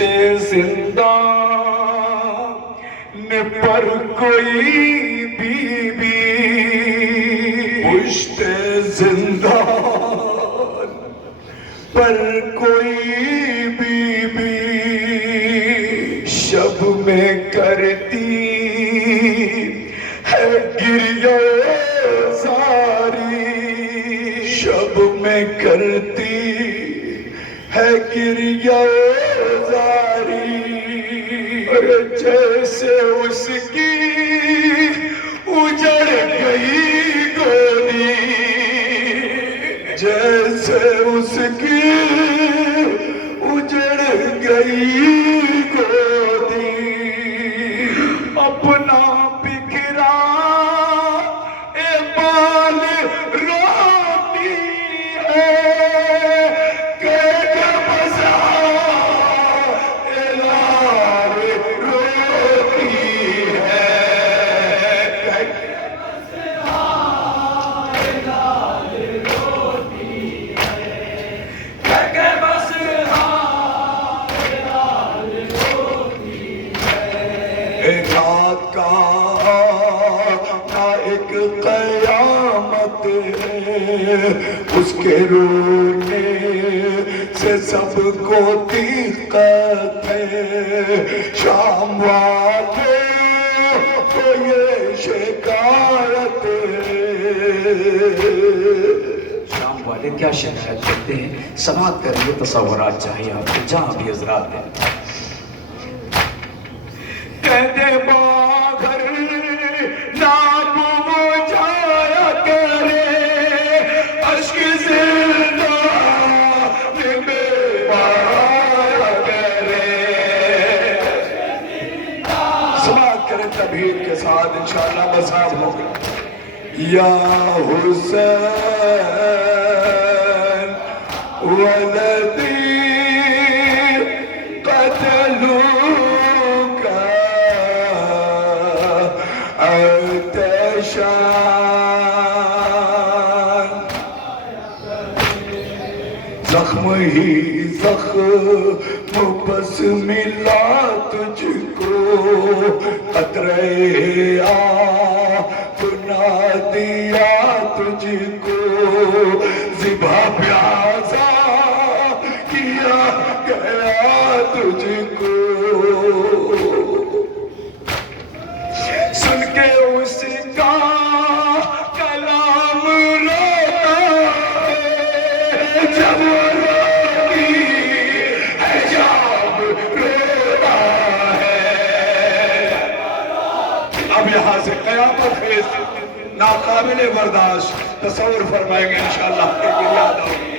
پشتے زندہ نے پر کوئی بی بی، پشتے زندہ پر کوئی بی بی، شب میں کرتی ہے گریہ زاری، شب میں کرتی ہے گریہ زاری، جیسے اس کی اجڑ گئی گولی، جیسے اس کی اجڑ گئی گولی، اپنا بکھرا اے بال روتی ہے کہ جب لار روتی ہے، ایک قیامت اس کے رونے سے سب کو دقت ہے، شام والے کو یہ شکایت ہے، شام والے کیا شکایت کرتے ہیں؟ سماعت کریے، تصورات چاہیے آپ کو جہاں بھی حضرات ہیں۔ کہتے باغر نام بجھایا کرے، اشک زندہ میں بہایا کرے، سماعت کریں تبہیر کے ساتھ انشاءاللہ مذہب ہوگا۔ یا حسین ولدی قتلوک ارتشان، زخم ہی زخم بس ملا تجھ کو، قطرے اپنا دیا تجھ کو، ذبح پیاسا کیا گیا تجھ کو، سن کے اس کا کلام روتا ہے، جب روتی ہے جب روتا ہے، اب یہاں سے قیامت خیز ناقابل برداشت تصور فرمائیں گے انشاءاللہ، ایک یاد ہوگی۔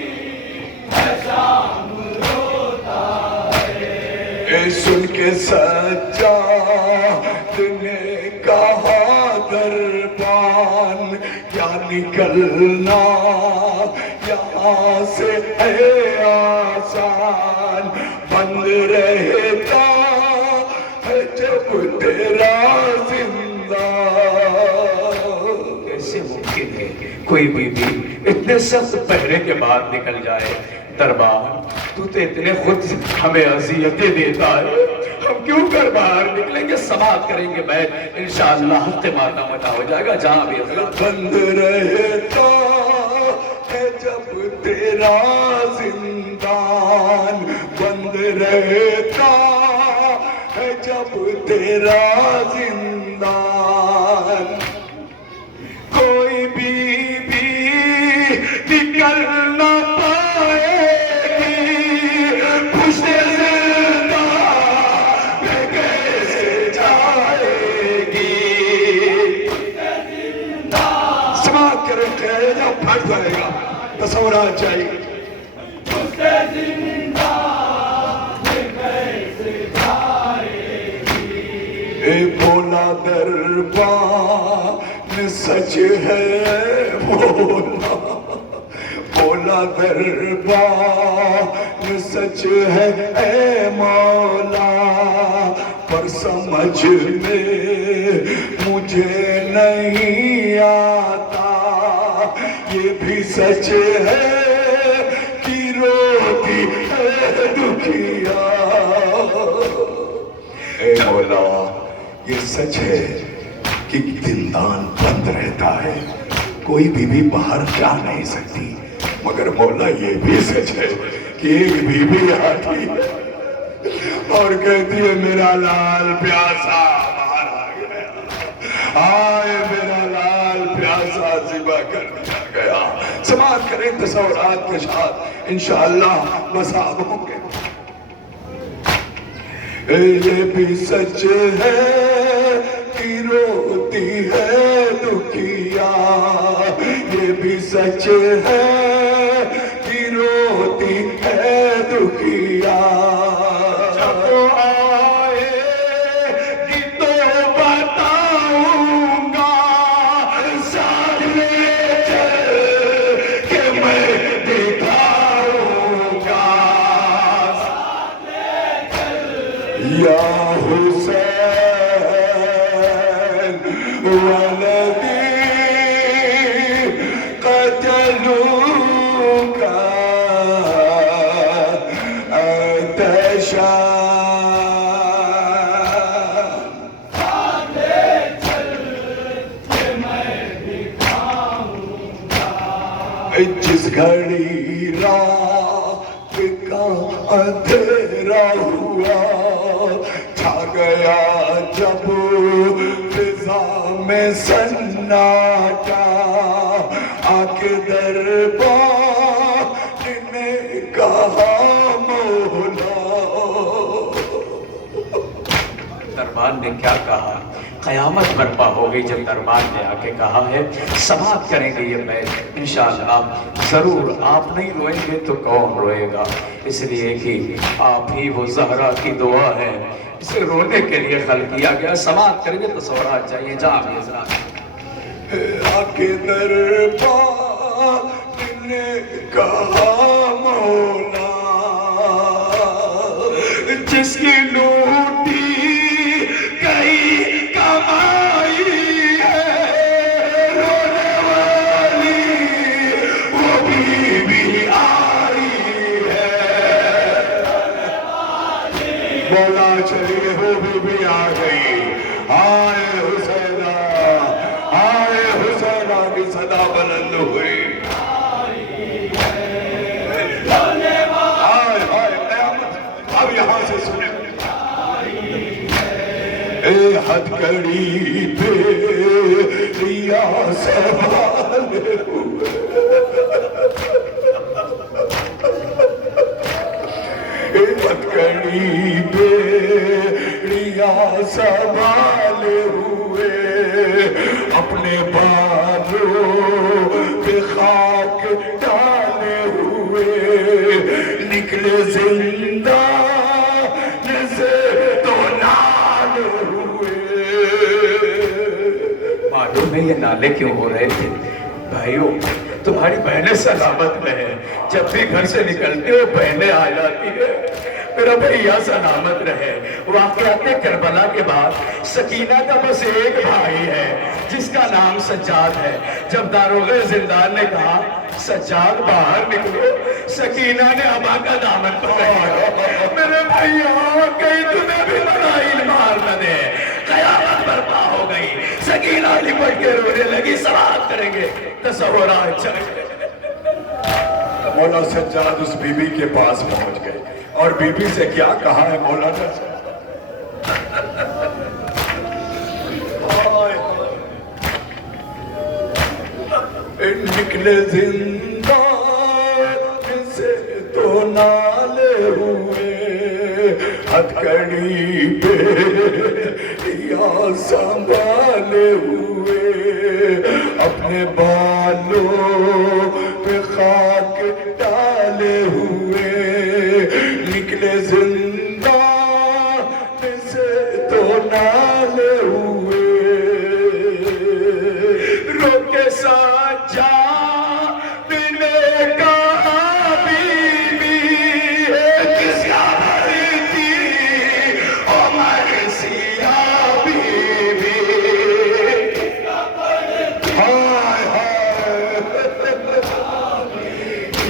سن کے سجاد نے کہا دربان، کیا نکلنا یہاں سے ہے آسان، بند رہتا ہے جب تیرا زندان، کیسے ممکن ہے کوئی بی بی اتنے سخت پہرے کے بعد نکل جائے؟ دربار تو اتنے خود ہمیں اذیتیں دیتا ہے، ہم کیوں کر باہر نکلیں گے؟ سماعت کریں گے بیت، انشاءاللہ حق ماتم ادا ہو جائے گا جہاں بھی حضرات۔ بند رہتا ہے جب تیرا زندان، بند رہتا ہے جب تیرا زندان، کوئی بی بی نکل نہ پائے گی، پشتے زندہ میں کیسے جائے گی، سماعت کریں خیر جب پھٹ جائے گا، تصورات چاہیے۔ پشتے زندہ میں کیسے جائے گی، اے بولا دربان سچ ہے بولا، بولا دربان سچ ہے اے مولا، پر سمجھ میں مجھے نہیں آتا، یہ بھی سچ ہے کہ روتی ہے دکھیا، اے مولا یہ سچ ہے کہ زندان بند رہتا ہے، کوئی بیوی باہر جا نہیں سکتی، مگر مولا یہ بھی سچ ہے کہ ایک بیوی آتی اور کہتی ہے میرا لال پیاسا باہر آ گیا، آئے میرا لال پیاسا ذبح کر دیا گیا۔ سماعت کریں تصورات کے ساتھ انشاءاللہ مصاب ہوں گے۔ یہ بھی سچ ہے کہ روتی ہے دکھیا، یہ بھی سچ ہے کہ روتی ہے دکھیا، جب آئے گی تو بتاؤں گا، سامنے چل کے میں دکھاؤں گا، یا حسین ولدی قتلوک عطشا، جس گھڑی رات کا اندھیرا ہوا، چھا گیا جب فضا میں سناٹا، آ کے دربار نے کہا مولا، دربار نے کیا کہا؟ قیامت برپا ہو گئی جب دربار نے آ کے کہا ہے سماعت کریں گے یہ بیت انشاءاللہ ضرور، آپ نہیں روئیں گے تو کون روئے گا، اس لیے کہ آپ ہی وہ زہرا کی دعا ہے، اسے رونے کے لیے خلق کیا گیا۔ سماعت کریں گے تصورات چاہیے جہاں بھی حضرات، آ کے دربار نے کہا مولا، جس کی لوٹی گئی کمائی ہے، رونے والی وہ بیوی آئی ہے، مولا چلیے وہ بیوی آ گئی، آئے حسینہ، آئے حسینہ کی صدا بلند ہوئی، آئے آئے قیامت۔ اب یہاں سے سنیں، اے ہتھکڑی پہ ریا سنبھالے ہوئے، اے ہتھکڑی پہ ریا سنبھالے ہوئے، اپنے بالوں پہ خاک ڈالے ہوئے، نکلے زندہ سے تو نالے ہوئے۔ معلوم ہے یہ نالے کیوں ہو رہے تھے؟ بھائیوں تمہاری بہنیں سلامت رہے، جب بھی گھر سے نکلتے ہو بہنیں آ جاتی ہے، میرا بھیا سلامت رہے۔ واقعات کربلا کے بعد سکینہ کا بس ایک بھائی ہے جس کا نام سجاد ہے، جب داروغ زندان نے کہا سجاد باہر نکلو، سکینہ نے ابا کا دامن پکڑا، میرے بھیا کہیں تمہیں بھی لڑائی مار نہ دے۔ قیامت برپا ہو گئی، سکینہ لپٹ کے رونے لگی۔ سماعت کریں گے تصورات چلیں۔ مولا سجاد اس بی بی کے پاس پہنچ گئے اور بی بی سے کیا کہا ہے مولانا؟ نکلے زندان سے تو نالے ہوئے، ہتھکڑی پہ یا سنبھالے ہوئے، اپنے بالوں پہ خاک ڈالے ہوئے، نکلے زندان سے تو نالے ہوئے، روکے سجاد نے کہا بی بی کس کا بھری تھی عمر سیاہ بی بی، ہائے ہائے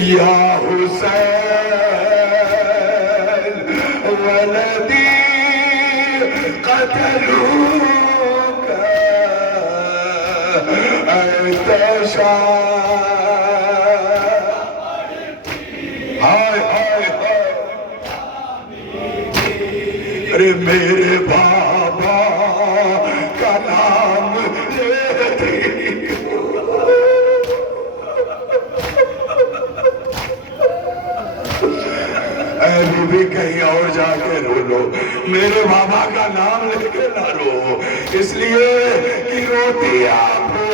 یا حسین ولدی احتشام، ہائے ہائے ہائے، ارے میرے بابا کا نام لیتی اے بی بی کہیں اور جا کے رو لو، میرے بابا کا نام لے کے نہ رو، اس لیے کہ روتی آپ ہو،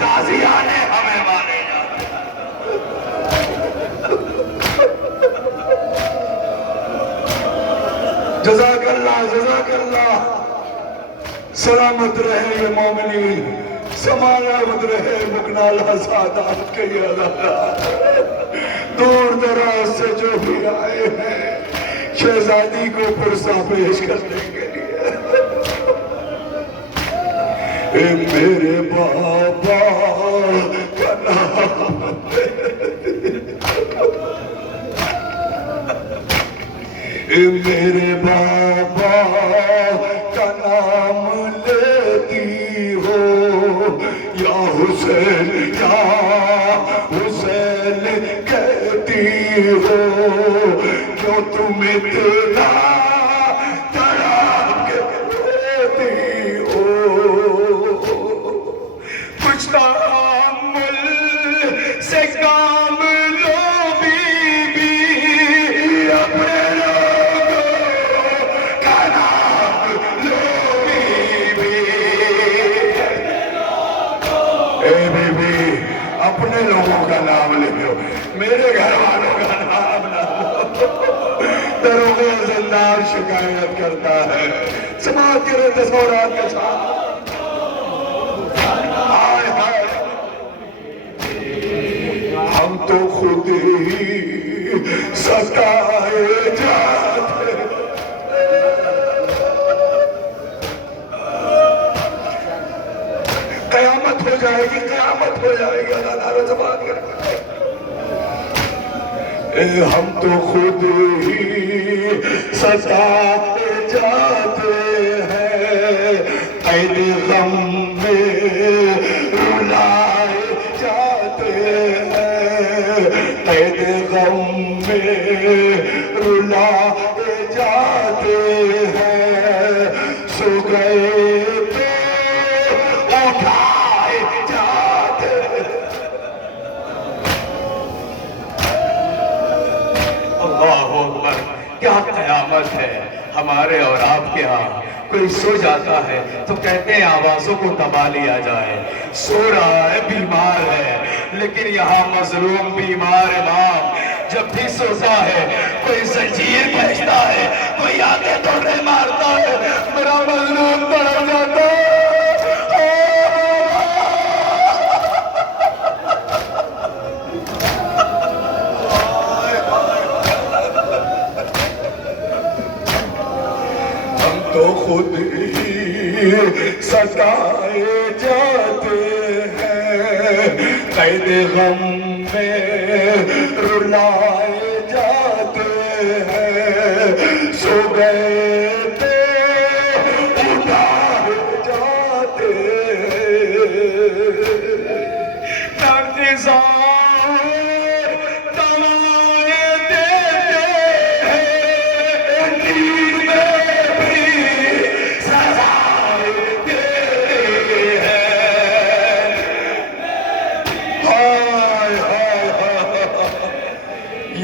تازیانے ہمیں مانے جاتے۔ جزاک اللہ، جزاک اللہ، سلامت رہے یہ مومنین، سلامت رہے مکنالہ سادات کے یہ علاقہ، دور دراز سے جو بھی آئے ہیں شہزادی کو پرسہ پیش کرنے کے لیے۔ اے میرے بابا کا نام، اے میرے بابا کا نام لیتی ہو، یا حسین یا حسین کہتی ہو، جو تم اتنا تڑپ لیتی ہو، کچھ تحمل سے کام لو بی بی، اپنے لوگوں کا نام لو بی بی، اے بی بی اپنے لوگوں کا نام لے لو، میرے گھر والوں کا نام نہ لو، دروغے زندار شکایت کرتا ہے، سماعت کرے تصورات کے ساتھ، آئے آئے، ہم تو خود ہی ستائے جاتے، قیامت ہو جائے گی، قیامت ہو جائے گی، اللہ نعرہ زبان کرتے ہم تو خود ہی ستائے جاتے ہیں، قید غم میں رلائے جاتے ہیں، قید غم میں رلائے جاتے ہیں، سو گئے تو اٹھائے جاتے ہیں۔ اللہ اکبر، کیا قیامت ہے ہمارے اور آپ کے ہاں، کوئی سو جاتا ہے تو کہتے ہیں آوازوں کو دبا لیا جائے، سو رہا ہے بیمار ہے، لیکن یہاں مظلوم بیمار امام جب بھی سوتا ہے کوئی زنجیر بھیجتا ہے، کوئی آگے دوڑے مارتا ہے، میرا مظلوم تڑپ جاتا ہے۔ تو خود ہی ستائے جاتے ہیں، قید غم میں رلائے جاتے ہیں، سو گئے تو اٹھائے جاتے ہیں،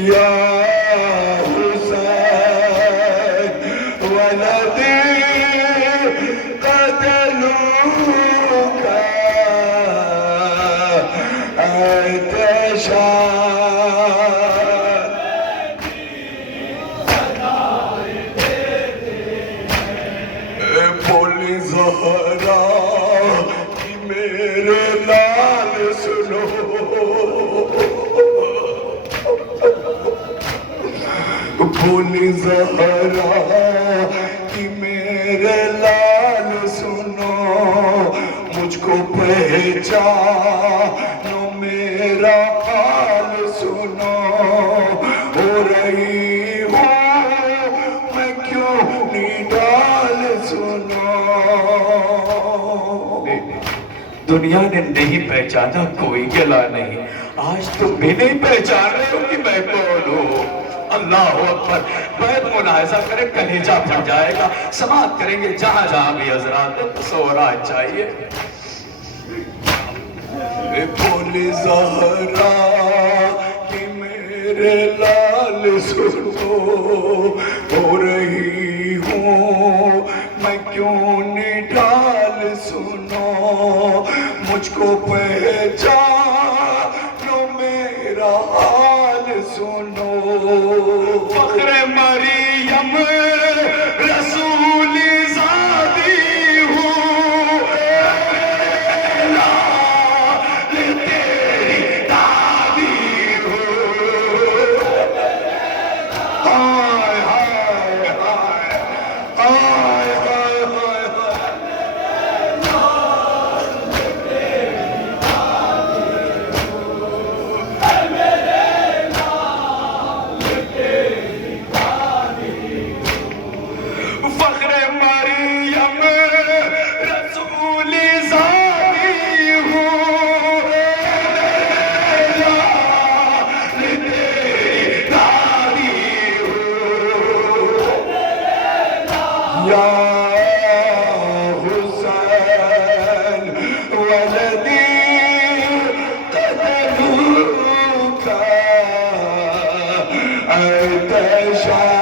یا حسین ولدی قتلوک احتشام، بولی زہرا کہ میرے لال سنو، بولی زہرا کہ میرے لال سنو، مجھ کو پہچانو میرا حال سنو، ہو رہی ہوں میں کیوں نڈال سنو، دنیا نے نہیں پہچانا کوئی گلا نہیں، آج تم بھی نہیں پہچان رہے ہو کہ میں کون ہوں۔ اللہ اکبر، بیت ملاحظہ کریں کلیجہ پھٹ جائے گا، سماعت کریں گے جہاں جہاں بھی حضرات تصورات چاہیے۔ بولی زہرا کہ میرے لال سنو، ہو رہی ہوں میں کیوں نڈال، سنو مجھ کو پہچانو میرا حال سنو۔ فخر مریم رسول زادی ہوں، لال تیری دادی ہوں۔ ہائے ہائے ہائے ہائے ہائے ہائے ہائے۔ فخر مریم رسول زادی ہوں، لال تیری دادی ہوں۔ یا حسین ولدی قتلوک ارتشاد،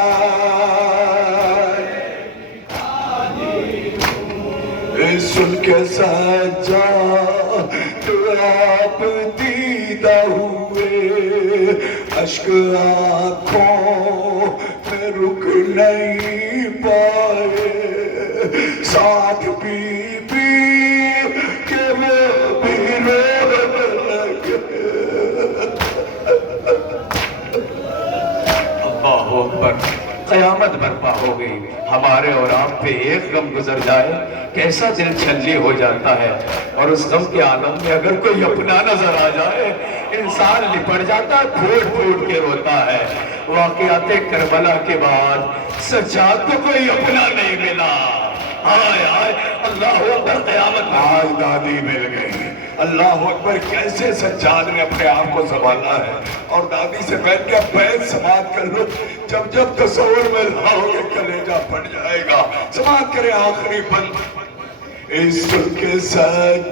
سن کے سجاد آپ دیدہ ہوئے، اشک آنکھوں میں رک نہیں پائے، ساتھ بی بی کہ وہ بھی رونے لگے۔ اللہ اکبر، قیامت برپا ہو گئی، ہمارے اور آپ پہ ایک غم گزر جائے کیسا دل چھلنی ہو جاتا ہے، اور اس غم کے عالم میں اگر کوئی اپنا نظر آ جائے انسان لپٹ جاتا ہے، پھوٹ پھوٹ کے روتا ہے۔ واقعات کربلا کے بعد سجاد کو کوئی اپنا نہیں ملا، آئے آئے اللہ اکبر، قیامت آج دادی مل گئی۔ اللہ اکبر، کیسے سجاد نے اپنے آپ کو سنبھالا ہے، اور دادی سے بیٹھ کے بیت سماعت کر لو، جب جب تصور میں لاؤ گے کلیجہ پھٹ جائے گا۔ سماعت کریں آخری بند۔ عشق کے سجاد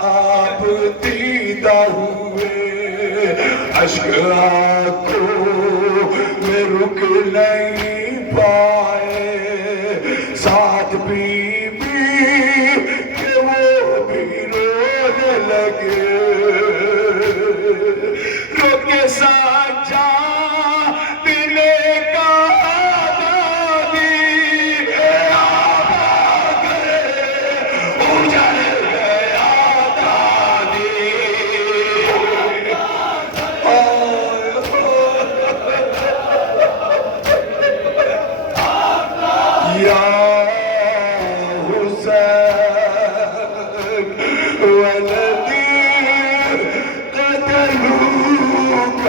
آپ دیدہ ہوئے، اشک آنکھوں میں رک نہیں پائے، ساتھ بی بی کہ وہ بھی رونے لگے، رو کے سجا دلے کا دادی آباد اجڑ گیا دادی۔ یا حسین ولدی قتلوک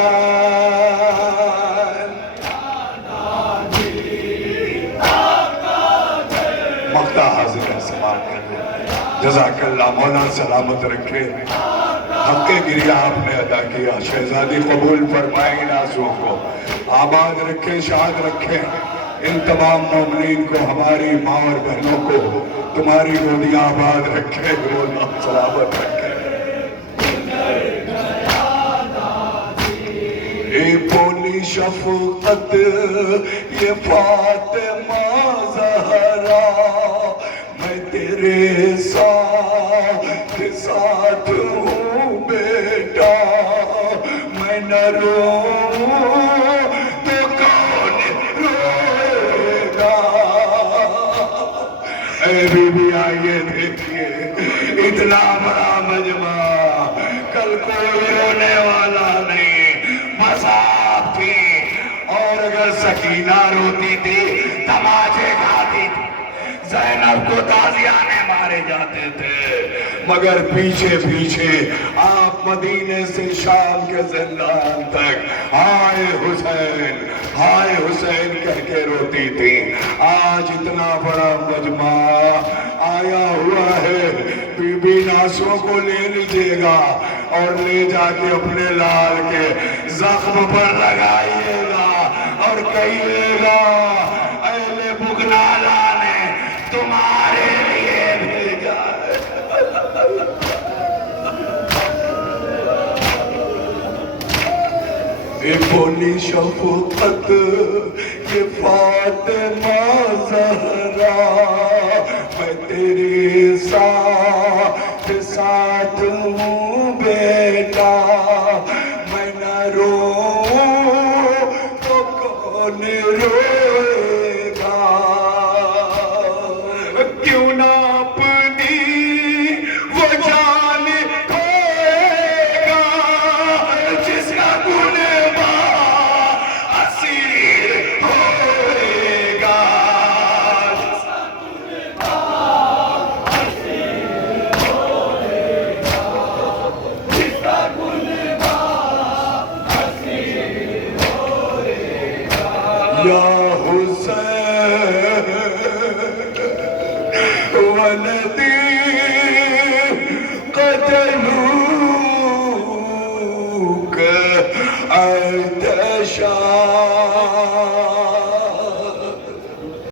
ارتشاد۔ مقطع حاضر ہے، سماعت کر لیں۔ جزاک اللہ، مولا سلامت رکھے۔ حق گریہ آپ نے ادا کیا، شہزادی قبول فرمائیں ان آنسوؤں کو، آباد رکھے، شاد رکھے ان تمام مومنین کو، ہماری ماں اور بہنوں کو تمہاری گودیاں آباد رکھے، مولا سلامت رکھے۔ اے بولی شفقت یہ فاطمہ زہرا، میں تیرے ساتھ ہوں بیٹا، میں نہ روؤں تو کون روئے گا۔ اے بی بی آئیے دیکھیے، اتنا بڑا مجمع، کل کوئی رونے والا نہیں، بس آپ تھی، اور اگر سکینہ روتی تھی تماچے کھاتی تھی، زینب کو تازیانے مارے جاتے تھے، مگر پیچھے پیچھے آپ مدینے سے شام کے زندان تک ہائے حسین کہہ کے روتی تھی. آج اتنا بڑا مجمع آیا ہوا ہے, بی بی ناسوں کو لے لیجیے گا اور لے جا کے اپنے لال کے زخم پر لگائیے گا اور کہیے گا اہل بغنالہ نے تمہارے لیے بھیجا ہے. اے بولی شفقت یہ فاطمہ زہرا, میں تیرے ساتھ ہوں بیٹا, میں نہ روؤں تو کون روئے گا, کیوں نہ اپنی وہ جان کھوئے گا جس کا گنہگار اسیر ہوئے گا. یا حسین ولدی قتلوک انت شاہد